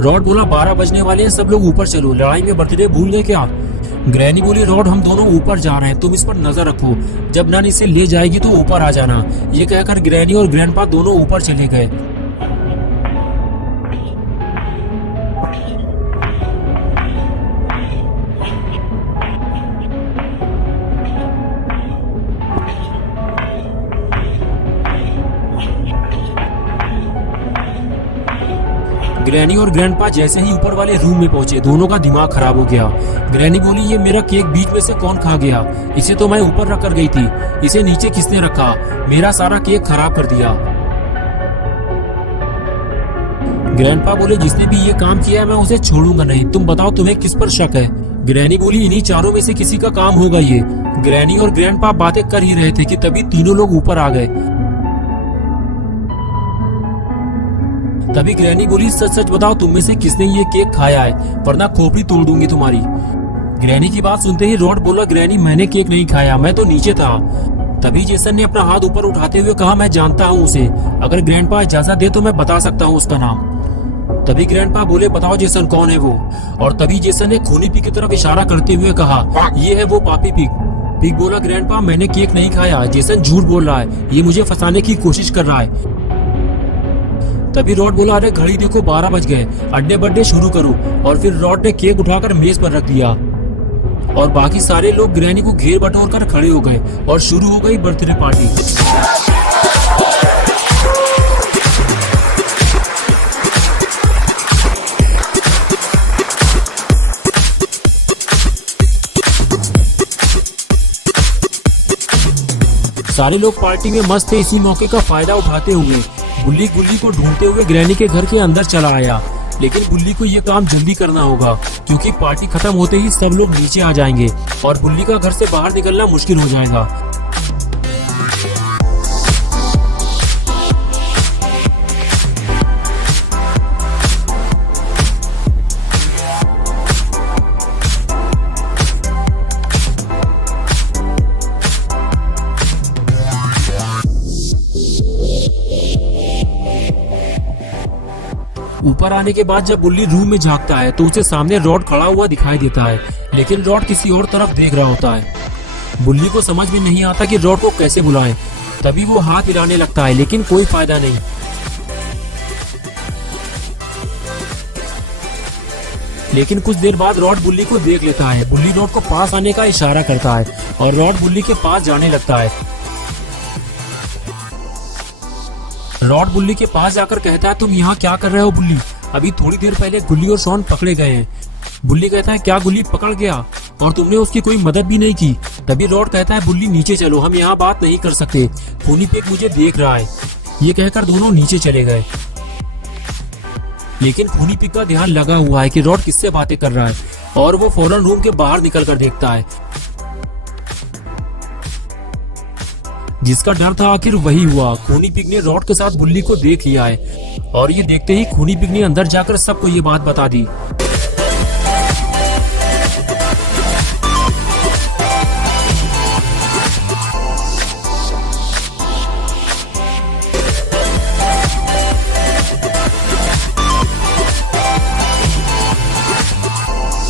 Rod बोला 12 बजने वाले हैं, सब लोग ऊपर चलो, लड़ाई में बर्थडे भूल गए क्या? ग्रैनी बोली रॉड हम दोनों ऊपर जा रहे हैं, तुम इस पर नजर रखो, जब नन इसे ले जाएगी तो ऊपर आ जाना। ये कहकर ग्रैनी और ग्रैंडपा दोनों ऊपर चले गए। ग्रैनी और ग्रैंडपा जैसे ही ऊपर वाले रूम में पहुंचे, दोनों का दिमाग खराब हो गया। ग्रैनी बोली ये मेरा केक बीच में से कौन खा गया? इसे तो मैं ऊपर रख कर गई थी, इसे नीचे किसने रखा? मेरा सारा केक खराब कर दिया। ग्रैंडपा बोले जिसने भी ये काम किया है मैं उसे छोड़ूंगा नहीं, तुम बताओ तुम्हें किस पर शक है? ग्रैनी बोली इन्हीं चारों में से किसी का काम होगा ये। ग्रैनी और ग्रैंडपा बातें कर ही रहे थे कि तभी तीनों लोग ऊपर आ गए। तभी ग्रैनी बोली सच सच बताओ तुम में से किसने ये केक खाया है, वरना खोपड़ी तोड़ दूंगी तुम्हारी। ग्रैनी की बात सुनते ही रॉड बोला ग्रैनी मैंने केक नहीं खाया, मैं तो नीचे था। तभी जेसन ने अपना हाथ ऊपर उठाते हुए कहा मैं जानता हूँ उसे, अगर ग्रैंडपा इजाजत दे तो मैं बता सकता हूँ उसका नाम। तभी ग्रैंडपा बोले बताओ जेसन कौन है वो? और तभी जेसन ने खूनी पिग की तरफ इशारा करते हुए कहा ये है वो पापी पिग। पिग बोला ग्रैंडपा मैंने केक नहीं खाया, जेसन झूठ बोल रहा है, ये मुझे फंसाने की कोशिश कर रहा है। तभी रॉड बोला अरे घड़ी देखो 12 बज गए, अड्डे बड्डे शुरू करो। और फिर रॉड ने केक उठाकर मेज पर रख दिया और बाकी सारे लोग ग्रैनी को घेर बटोर कर खड़े हो गए और शुरू हो गई बर्थडे पार्टी। सारे लोग पार्टी में मस्त थे। इसी मौके का फायदा उठाते हुए बुल्ली गुल्ली को ढूंढते हुए ग्रैनी के घर के अंदर चला आया, लेकिन बुल्ली को ये काम जल्दी करना होगा क्योंकि पार्टी खत्म होते ही सब लोग नीचे आ जाएंगे और बुल्ली का घर से बाहर निकलना मुश्किल हो जाएगा। ऊपर आने के बाद जब बुल्ली रूम में झांकता है तो उसे सामने रॉड खड़ा हुआ दिखाई देता है, लेकिन रॉड किसी और तरफ देख रहा होता है। बुल्ली को समझ में नहीं आता कि रॉड को कैसे बुलाएं। तभी वो हाथ हिलाने लगता है, लेकिन कोई फायदा नहीं। लेकिन कुछ देर बाद रॉड बुल्ली को देख लेता है। बुल्ली रॉड को पास आने का इशारा करता है और रॉड बुल्ली के पास जाने लगता है। रॉड बुल्ली के पास जाकर कहता है तुम यहाँ क्या कर रहे हो बुल्ली? अभी थोड़ी देर पहले गुल्ली और शॉन पकड़े गए हैं। बुल्ली कहता है क्या गुल्ली पकड़ गया और तुमने उसकी कोई मदद भी नहीं की? तभी रॉड कहता है बुल्ली नीचे चलो, हम यहाँ बात नहीं कर सकते, खूनी पिग मुझे देख रहा है। ये कहकर दोनों नीचे चले गए, लेकिन खूनी पिग का ध्यान लगा हुआ है कि रॉड किससे बातें कर रहा है और वो फौरन रूम के बाहर निकल कर देखता है। जिसका डर था आखिर वही हुआ। खूनी पिग ने रॉड के साथ बुल्ली को देख लिया है और ये देखते ही खूनी पिग ने अंदर जाकर सबको ये बात बता दी।